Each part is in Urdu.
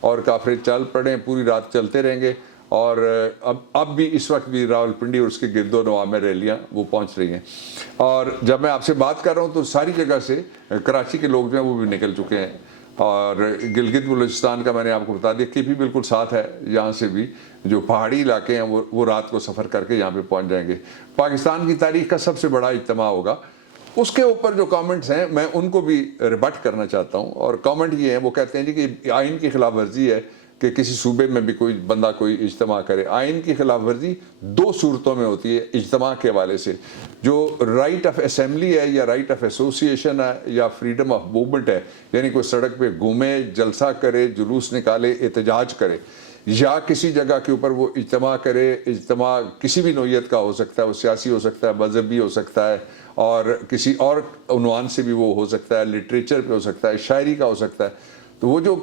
اور کافر چل پڑیں، پوری رات چلتے رہیں گے، اور اب بھی اس وقت بھی راولپنڈی اور اس کے گرد و نواح میں ریلیاں وہ پہنچ رہی ہیں۔ اور جب میں آپ سے بات کر رہا ہوں تو ساری جگہ سے کراچی کے لوگ جو ہیں وہ بھی نکل چکے ہیں، اور گلگت بلوچستان کا میں نے آپ کو بتا دیا کہ بھی بالکل ساتھ ہے، یہاں سے بھی جو پہاڑی علاقے ہیں وہ رات کو سفر کر کے یہاں پہ پہنچ جائیں گے۔ پاکستان کی تاریخ کا سب سے بڑا اجتماع ہوگا۔ اس کے اوپر جو کامنٹس ہیں میں ان کو بھی ریبٹ کرنا چاہتا ہوں، اور کامنٹ یہ ہیں، وہ کہتے ہیں جی کہ آئین کی خلاف ورزی ہے کہ کسی صوبے میں بھی کوئی بندہ کوئی اجتماع کرے۔ آئین کی خلاف ورزی دو صورتوں میں ہوتی ہے اجتماع کے حوالے سے، جو رائٹ آف اسمبلی ہے یا رائٹ آف ایسوسیشن ہے یا فریڈم آف موومنٹ ہے، یعنی کوئی سڑک پہ گھومے، جلسہ کرے، جلوس نکالے، احتجاج کرے، یا کسی جگہ کے اوپر وہ اجتماع کرے۔ اجتماع کسی بھی نوعیت کا ہو سکتا ہے، وہ سیاسی ہو سکتا ہے، مذہبی ہو سکتا ہے، اور کسی اور عنوان سے بھی وہ ہو سکتا ہے، لٹریچر پہ ہو سکتا ہے، شاعری کا ہو سکتا ہے۔ تو وہ جو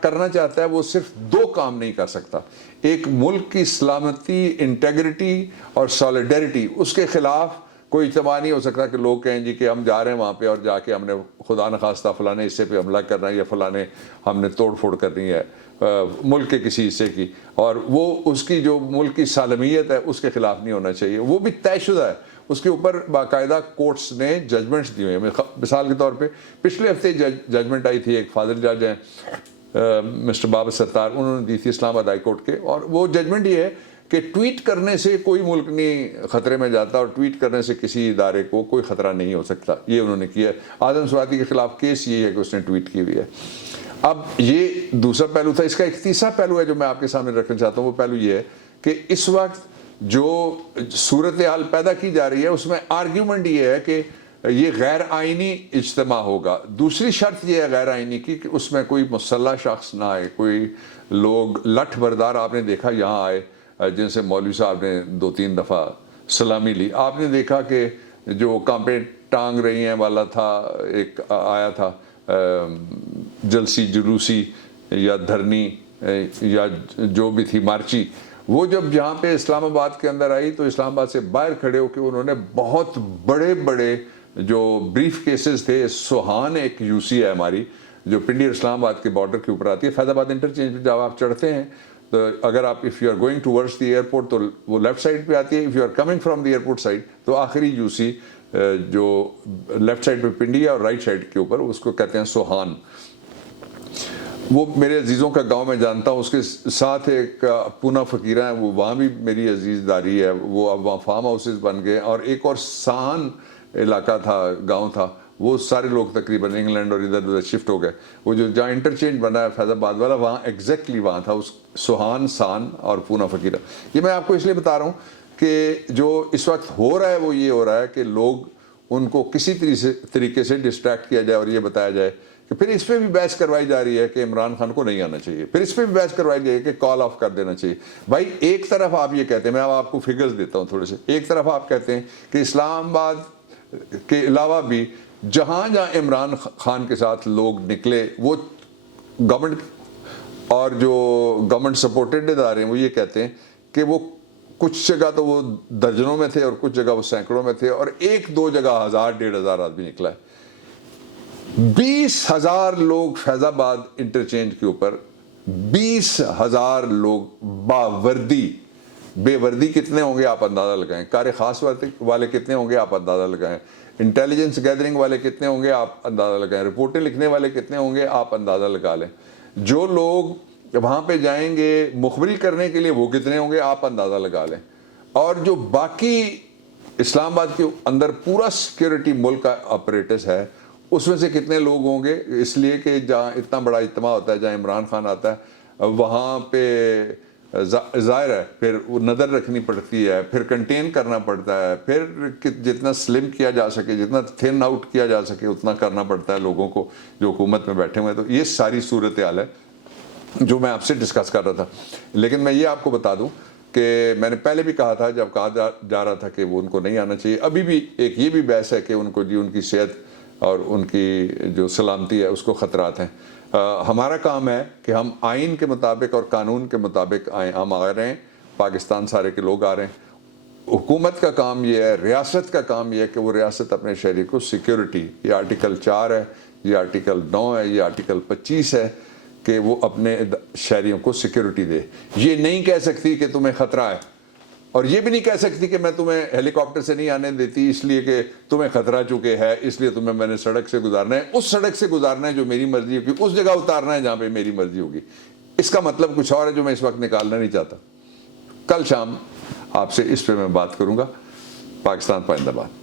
کرنا چاہتا ہے وہ صرف دو کام نہیں کر سکتا، ایک ملک کی سلامتی، انٹیگریٹی اور سالیڈیرٹی، اس کے خلاف کوئی اجتماع نہیں ہو سکتا کہ لوگ کہیں جی کہ ہم جا رہے ہیں وہاں پہ اور جا کے ہم نے خدا نخواستہ فلانے حصے پہ حملہ کرنا ہے یا فلانے ہم نے توڑ پھوڑ کرنی ہے ملک کے کسی حصے کی، اور وہ اس کی جو ملک کی سالمیت ہے اس کے خلاف نہیں ہونا چاہیے، وہ بھی طے شدہ ہے۔ اس کے اوپر باقاعدہ کورٹس نے ججمنٹس دی ہوئے ہیں۔ مثال کے طور پہ پچھلے ہفتے ججمنٹ آئی تھی، ایک فاضل جج ہیں مسٹر بابر ستار، انہوں نے دی تھی اسلام آباد ہائی کورٹ کے، اور وہ ججمنٹ یہ ہے کہ ٹویٹ کرنے سے کوئی ملک نہیں خطرے میں جاتا، اور ٹویٹ کرنے سے کسی ادارے کو کوئی خطرہ نہیں ہو سکتا، یہ انہوں نے کیا ہے۔ آدم سواتی کے خلاف کیس یہ ہے کہ اس نے ٹویٹ کی ہوئی ہے۔ اب یہ دوسرا پہلو تھا، اس کا ایک تیسرا پہلو ہے جو میں آپ کے سامنے رکھنا چاہتا ہوں۔ وہ پہلو یہ ہے کہ اس وقت جو صورتحال پیدا کی جا رہی ہے اس میں آرگیومنٹ یہ ہے کہ یہ غیر آئینی اجتماع ہوگا۔ دوسری شرط یہ ہے غیر آئینی کی کہ اس میں کوئی مسلح شخص نہ آئے، کوئی لوگ لٹھ بردار آپ نے دیکھا یہاں آئے، جن سے مولوی صاحب نے 2-3 دفعہ سلامی لی۔ آپ نے دیکھا کہ جو کانپے ٹانگ رہی ہیں والا تھا، ایک آیا تھا جلسی جلوسی یا دھرنی یا جو بھی تھی مارچی، وہ جب یہاں پہ اسلام آباد کے اندر آئی تو اسلام آباد سے باہر کھڑے ہو کے انہوں نے بہت بڑے بڑے جو بریف کیسز تھے، سوہان ایک یو سی ہے ہماری جو پنڈی اور اسلام آباد کے بارڈر کے اوپر آتی ہے، فیض آباد انٹرچینج پہ جب آپ چڑھتے ہیں تو اگر آپ if you are going towards the airport تو وہ لیفٹ سائڈ پہ آتی ہے، if you are coming from the airport side تو آخری یو سی جو لیفٹ سائڈ پہ پنڈی ہے اور رائٹ سائڈ کے اوپر اس کو کہتے ہیں سوہان۔ وہ میرے عزیزوں کا گاؤں میں جانتا ہوں، اس کے ساتھ ایک پونا فقیرہ ہیں، وہ وہاں بھی میری عزیز داری ہے، وہ اب وہاں فارم ہاؤسز بن گئے، اور ایک اور سہان علاقہ تھا، گاؤں تھا، وہ سارے لوگ تقریباً انگلینڈ اور ادھر ادھر شفٹ ہو گئے۔ وہ جو جہاں انٹرچینج بنا ہے فیض آباد والا، وہاں ایگزیکٹلی وہاں تھا اس سوہان، سان اور پونا فقیرہ۔ یہ میں آپ کو اس لیے بتا رہا ہوں کہ جو اس وقت ہو رہا ہے وہ یہ ہو رہا ہے کہ لوگ ان کو کسی طریقے سے ڈسٹریکٹ کیا جائے اور یہ بتایا جائے کہ پھر اس پہ بھی بحث کروائی جا رہی ہے کہ عمران خان کو نہیں آنا چاہیے، پھر اس پہ بھی بحث کروائی جائے کہ کال آف کر دینا چاہیے۔ بھائی ایک طرف آپ یہ کہتے ہیں، میں اب آپ کو فگرز دیتا ہوں تھوڑے سے، ایک طرف آپ کہتے ہیں کہ اسلام آباد کے علاوہ بھی جہاں جہاں عمران خان کے ساتھ لوگ نکلے، وہ گورنمنٹ اور جو گورنمنٹ سپورٹڈ ادارے ہیں وہ یہ کہتے ہیں کہ وہ کچھ جگہ تو وہ درجنوں میں تھے اور کچھ جگہ وہ سینکڑوں میں تھے، اور 1-2 جگہ 1000-1500 آدمی نکلا ہے۔ 20,000 لوگ فیض آباد انٹرچینج کے اوپر، 20,000 لوگ باوردی، بے وردی کتنے ہوں گے آپ اندازہ لگائیں، کار خاص والے کتنے ہوں گے آپ اندازہ لگائیں، انٹیلیجنس گیدرنگ والے کتنے ہوں گے آپ اندازہ لگائیں، رپورٹیں لکھنے والے کتنے ہوں گے آپ اندازہ لگا لیں، جو لوگ وہاں پہ جائیں گے مخبری کرنے کے لیے وہ کتنے ہوں گے آپ اندازہ لگا لیں، اور جو باقی اسلام آباد کے اندر پورا سیکیورٹی ملک کا آپریٹس ہے اس میں سے کتنے لوگ ہوں گے، اس لیے کہ جہاں اتنا بڑا اجتماع ہوتا ہے، جہاں عمران خان آتا ہے، وہاں پہ ظاہر ہے پھر وہ نظر رکھنی پڑتی ہے، پھر کنٹین کرنا پڑتا ہے، پھر جتنا سلم کیا جا سکے، جتنا تھن آؤٹ کیا جا سکے اتنا کرنا پڑتا ہے لوگوں کو جو حکومت میں بیٹھے ہوئے ہیں۔ تو یہ ساری صورتحال ہے جو میں آپ سے ڈسکس کر رہا تھا۔ لیکن میں یہ آپ کو بتا دوں کہ میں نے پہلے بھی کہا تھا جب کہا جا رہا تھا کہ وہ ان کو نہیں آنا چاہیے، ابھی بھی ایک یہ بھی بحث ہے کہ ان کو ان کی صحت اور ان کی جو سلامتی ہے اس کو خطرات ہیں۔ ہمارا کام ہے کہ ہم آئین کے مطابق اور قانون کے مطابق آئیں، ہم آ رہے ہیں، پاکستان سارے کے لوگ آ رہے ہیں۔ حکومت کا کام یہ ہے، ریاست کا کام یہ ہے کہ وہ ریاست اپنے شہری کو سیکیورٹی، یہ آرٹیکل 4 ہے، یہ آرٹیکل 9 ہے، یہ آرٹیکل 25 ہے، کہ وہ اپنے شہریوں کو سیکیورٹی دے. یہ نہیں کہہ سکتی کہ تمہیں خطرہ ہے، اور یہ بھی نہیں کہہ سکتی کہ میں تمہیں ہیلی کاپٹر سے نہیں آنے دیتی اس لیے کہ تمہیں خطرہ چونکہ ہے، اس لیے تمہیں میں نے سڑک سے گزارنا ہے، اس سڑک سے گزارنا ہے جو میری مرضی ہوگی، اس جگہ اتارنا ہے جہاں پہ میری مرضی ہوگی. اس کا مطلب کچھ اور ہے جو میں اس وقت نکالنا نہیں چاہتا. کل شام آپ سے اس پہ میں بات کروں گا. پاکستان پائندہ باد.